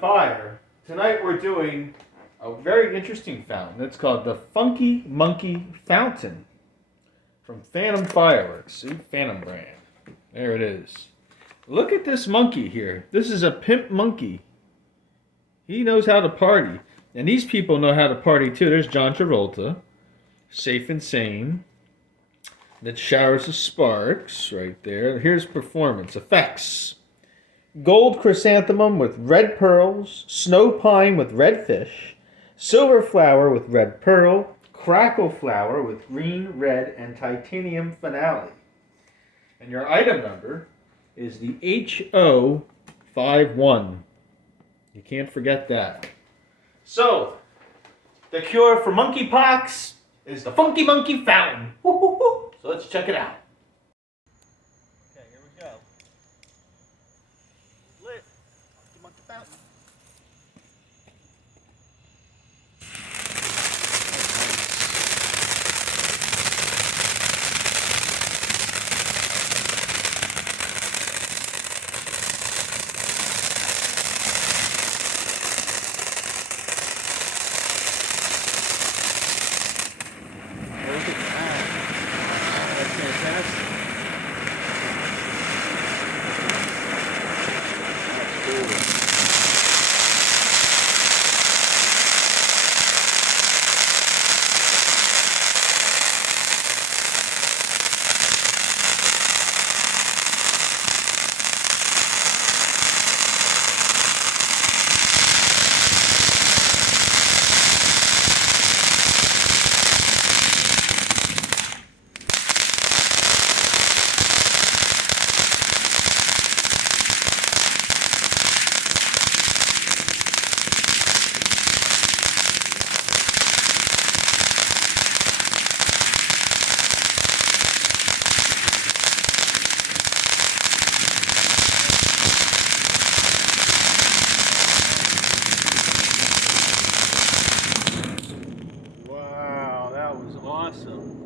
fire. Tonight we're doing a very interesting fountain. It's called the Funky Monkey Fountain from Phantom Fireworks. See, Phantom brand. There it is. Look at this monkey here. This is a pimp monkey. He knows how to party. And these people know how to party too. There's John Travolta, Safe and Sane. That showers of sparks right there. Here's performance effects. Gold chrysanthemum with red pearls, snow pine with red fish, silver flower with red pearl, crackle flower with green, red, and titanium finale. And your item number is the HO51. You can't forget that. So, the cure for monkeypox is the Funky Monkey Fountain. Woo-hoo-hoo. So let's check it out.